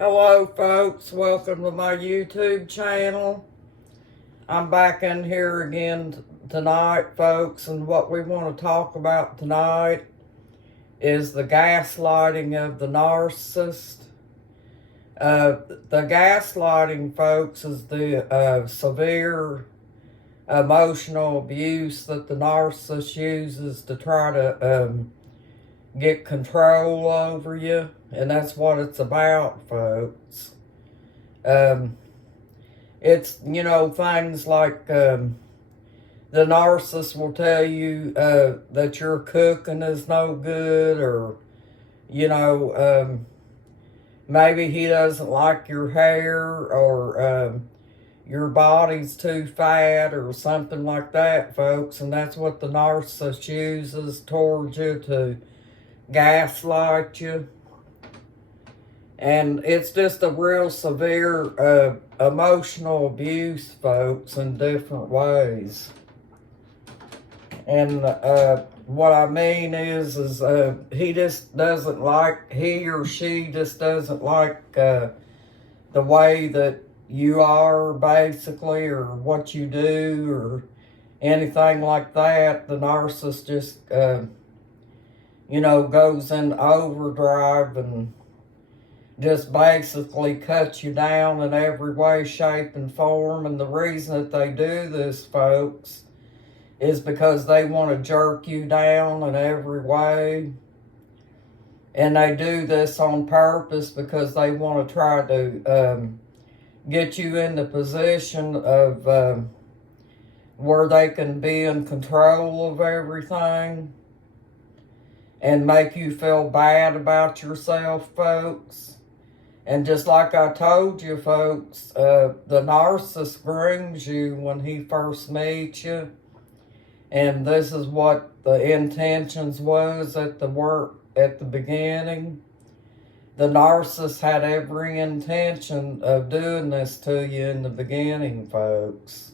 Hello folks, welcome to my YouTube channel. I'm back in here again tonight, folks, and what we want to talk about tonight is the gaslighting of the narcissist. The gaslighting, folks, is the severe emotional abuse that the narcissist uses to try to get control over you, and that's what it's about, folks. It's, things like the narcissist will tell you that your cooking is no good, or, you know, maybe he doesn't like your hair, or your body's too fat, or something like that, folks. And that's what the narcissist uses towards you to gaslight you. And it's just a real severe emotional abuse, folks, in different ways. And what I mean is he just doesn't like, he or she just doesn't like the way that you are, basically, or what you do, or anything like that. The narcissist just, goes in overdrive and just basically cuts you down in every way, shape, and form. And the reason that they do this, folks, is because they want to jerk you down in every way. And they do this on purpose because they want to try to get you in the position of where they can be in control of everything and make you feel bad about yourself, folks. And just like I told you, folks, the narcissist grooms you when he first meets you. And this is what the intentions was at the beginning. The narcissist had every intention of doing this to you in the beginning, folks.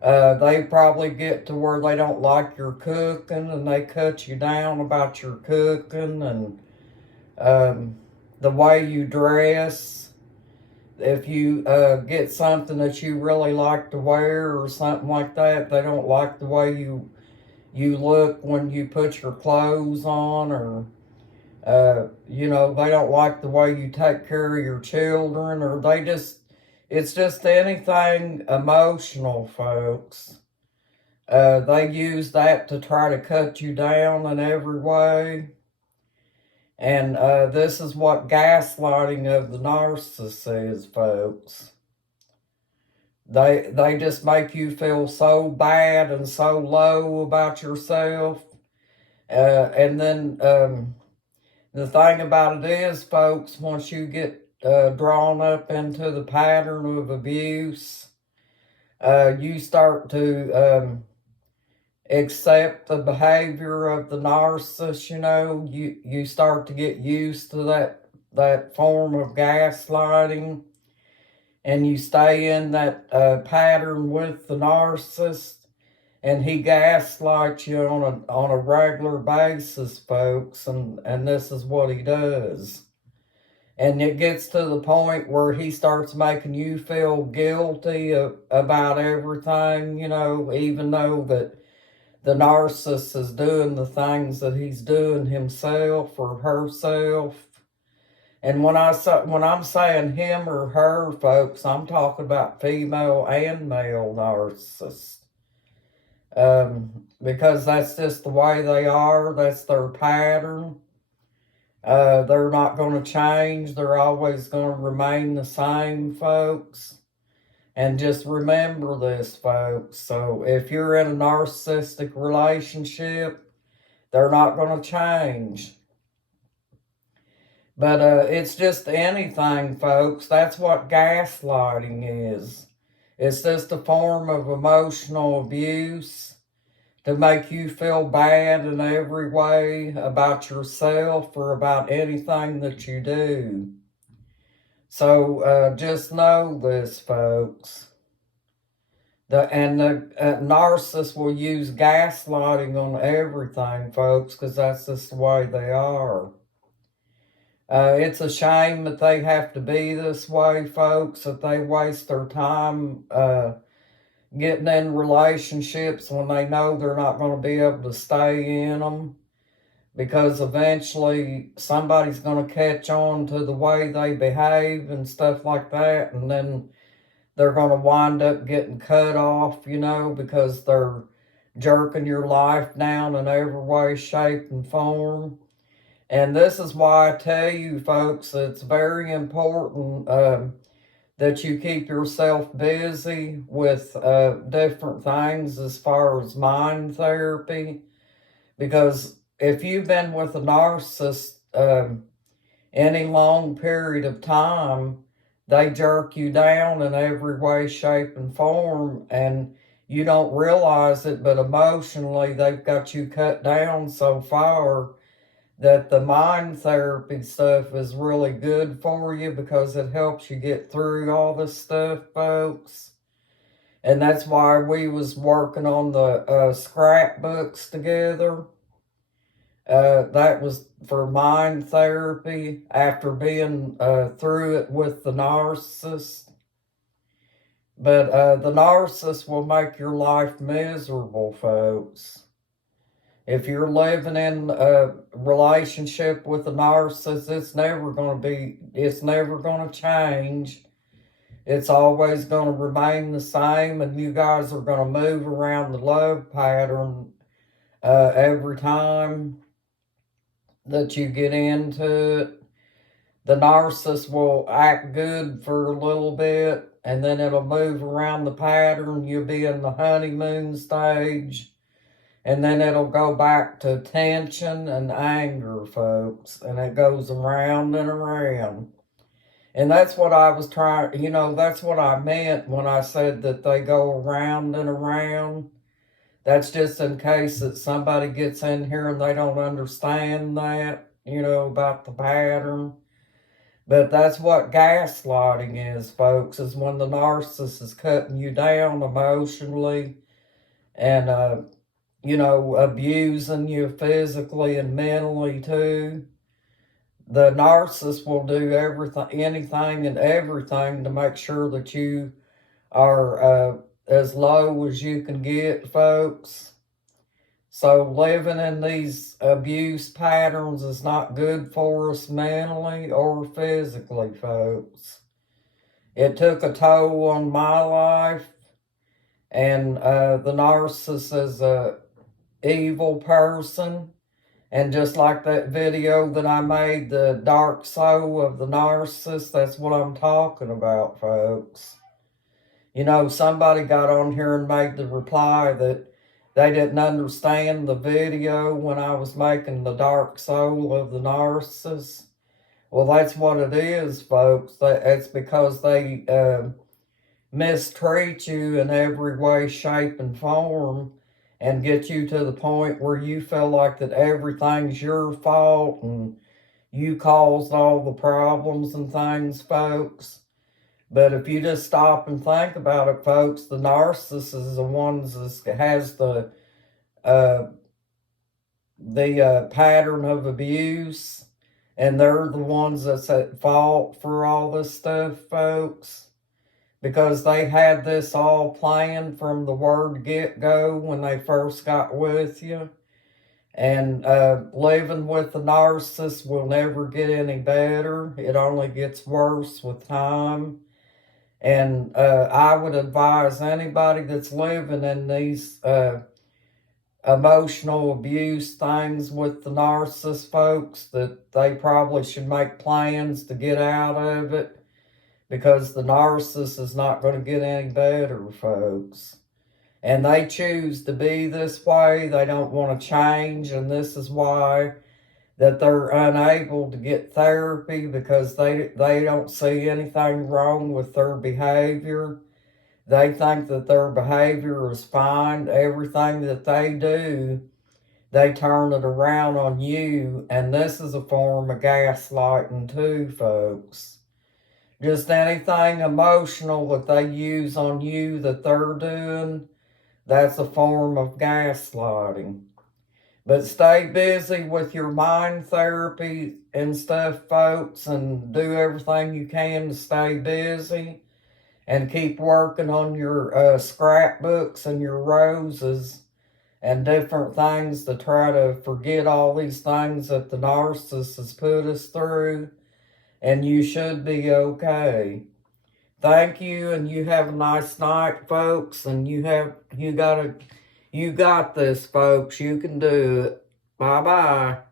They probably get to where they don't like your cooking, and they cut you down about your cooking, and the way you dress. If you get something that you really like to wear or something like that, they don't like the way you look when you put your clothes on, or they don't like the way you take care of your children, or it's just anything emotional, folks. They use that to try to cut you down in every way. And this is what gaslighting of the narcissist is, folks. They just make you feel so bad and so low about yourself. And then the thing about it is, folks, once you get drawn up into the pattern of abuse, you start to accept the behavior of the narcissist. You start to get used to that form of gaslighting, and you stay in that pattern with the narcissist, and he gaslights you on a regular basis, folks. And this is what he does. And it gets to the point where he starts making you feel guilty about everything, even though that the narcissist is doing the things that he's doing himself or herself. And when I'm saying him or her, folks, I'm talking about female and male narcissists. Because that's just the way they are. That's their pattern. They're not going to change. They're always going to remain the same, folks. And just remember this, folks. So if you're in a narcissistic relationship, they're not going to change. But it's just anything, folks. That's what gaslighting is. It's just a form of emotional abuse to make you feel bad in every way about yourself or about anything that you do. So just know this, folks. The narcissist will use gaslighting on everything, folks, because that's just the way they are. It's a shame that they have to be this way, folks, that they waste their time getting in relationships when they know they're not going to be able to stay in them, because eventually somebody's going to catch on to the way they behave and stuff like that, and then they're going to wind up getting cut off, because they're jerking your life down in every way, shape, and form. And this is why I tell you, folks, it's very important that you keep yourself busy with different things as far as mind therapy. Because if you've been with a narcissist any long period of time, they jerk you down in every way, shape, and form, and you don't realize it, but emotionally they've got you cut down so far that the mind therapy stuff is really good for you, because it helps you get through all this stuff, folks. And that's why we was working on the scrapbooks together. That was for mind therapy after being through it with the narcissist. But the narcissist will make your life miserable, folks. If you're living in a relationship with a narcissist, it's never going to change. It's always going to remain the same, and you guys are going to move around the love pattern every time that you get into it. The narcissist will act good for a little bit, and then it'll move around the pattern. You'll be in the honeymoon stage, and then it'll go back to tension and anger, folks. And it goes around and around. And that's what I was trying, that's what I meant when I said that they go around and around. That's just in case that somebody gets in here and they don't understand that, about the pattern. But that's what gaslighting is, folks, is when the narcissist is cutting you down emotionally and, abusing you physically and mentally too. The narcissist will do anything and everything to make sure that you are as low as you can get, folks. So living in these abuse patterns is not good for us mentally or physically, folks. It took a toll on my life, and the narcissist is a evil person. And just like that video that I made, the dark soul of the narcissist, that's what I'm talking about, folks. Somebody got on here and made the reply that they didn't understand the video when I was making the dark soul of the narcissist. Well, that's what it is, folks. It's because they mistreat you in every way, shape, and form, and get you to the point where you feel like that everything's your fault and you caused all the problems and things, folks. But if you just stop and think about it, folks, the narcissist is the ones that has the pattern of abuse, and they're the ones that's at fault for all this stuff, folks, because they had this all planned from the word get-go when they first got with you. And living with the narcissist will never get any better. It only gets worse with time. And I would advise anybody that's living in these emotional abuse things with the narcissist, folks, that they probably should make plans to get out of it, because the narcissist is not going to get any better, folks. And they choose to be this way. They don't want to change, and this is why that they're unable to get therapy, because they don't see anything wrong with their behavior. They think that their behavior is fine. Everything that they do, they turn it around on you, and this is a form of gaslighting too, folks. Just anything emotional that they use on you that they're doing, that's a form of gaslighting. But stay busy with your mind therapy and stuff, folks, and do everything you can to stay busy. And keep working on your scrapbooks and your roses and different things to try to forget all these things that the narcissist has put us through. And you should be okay. Thank you, and you have a nice night, folks. And you got this, folks. You can do it. Bye-bye.